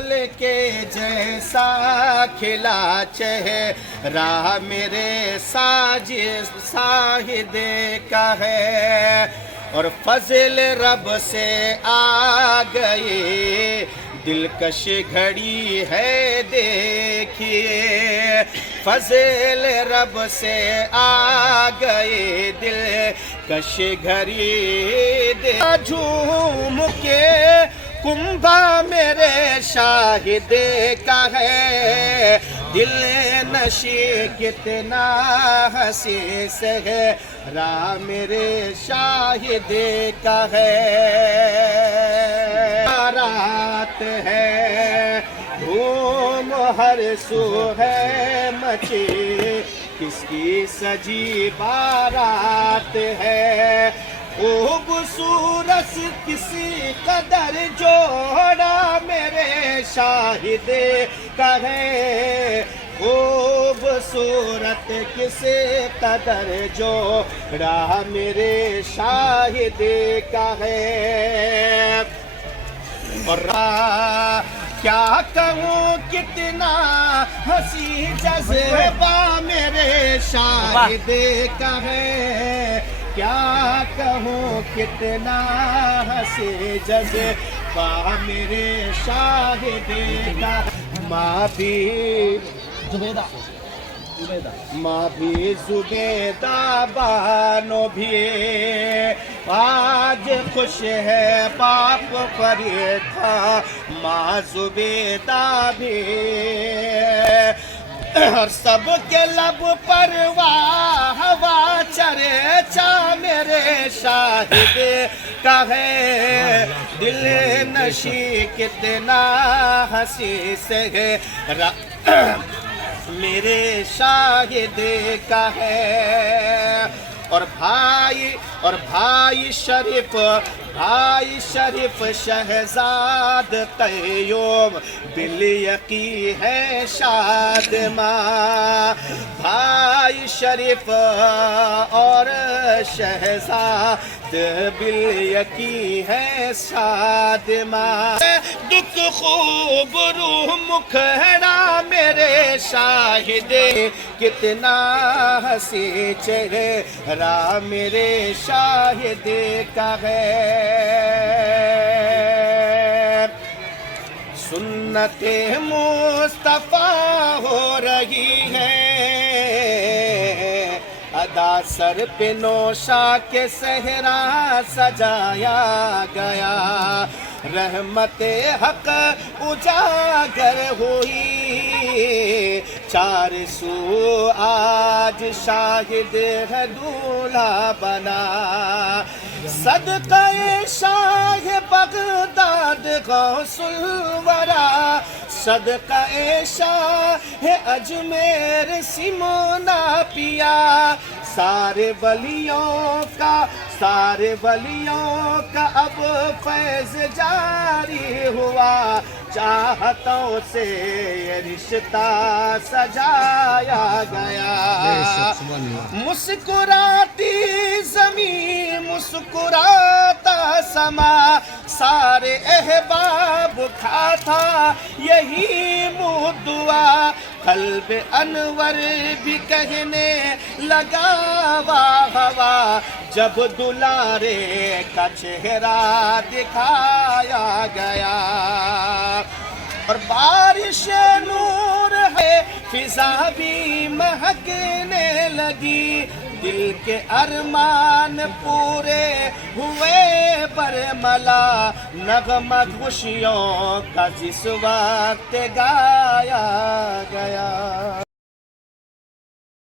پھول کے جیسا کھلا چہرہ میرے ساجد کا ہے، اور فضل رب سے آ گئی دلکش گھڑی ہے دیکھیے، فضل رب سے آ گئی دلکش گھڑی جھوم کے کنبہ میرے شاہد کا ہے، دل نشی کتنا حسیس ہے راہ میرے شاہد کا ہے، رات ہے دھوم ہر سو ہے مچی، کس کی سجی بارات ہے، خوبصورت کسی قدر جوڑا میرے شاہد کا ہے، خوبصورت کسی قدر جوڑا میرے شاہد کا ہے، اور کیا کہوں کتنا ہنسی جذبہ میرے شاہد کا ہے، کیا کہوں کتنا ہنسی جذبہ میرے شاہد کا، ماں بھی زبیدہ بانو بھی آج خوش ہے، باپ فرید تھا ماں زبیدہ بھی، اور سب کے لب پر ہوا چرچا میرے شاہد کا ہے، دل نشی کتنا حسیس ہے میرے شاہد کا ہے، اور بھائی شریف شہزاد قیوم بالیقی ہے شاد ماں، بھائی شریف اور شہزاد بالیقی ہے شاد ماں، دکھ خوب روح مکھڑا میرے شاہد کتنا ہنسی چہرہ میرے شاہد کا ہے، سنت مصطفیٰ ہو رہی ہے ادا، سر پہ نوشا کے صحرا سجایا گیا، رحمت حق اجاگر ہوئی، چار سو آج شاہد ہے دولہا بنا، صدقہ شاہ بغداد غوث الورا، صدقہ شاہ اجمیر سیمونا پیا، سارے ولیوں کا اب فیض جاری ہوا، چاہتوں سے یہ رشتہ سجایا گیا، مسکراتی زمین مسکراتا سما، سارے احباب کا تھا یہی منہ دعا، قلب انور بھی کہنے لگا واہ واہ، جب دلارے کا چہرہ دکھایا گیا، اور بارش نور ہے فضا بھی مہکنے لگی، دل کے ارمان پورے ہوئے برملا، نغمہ خوشیوں کا جس وقت گایا گیا۔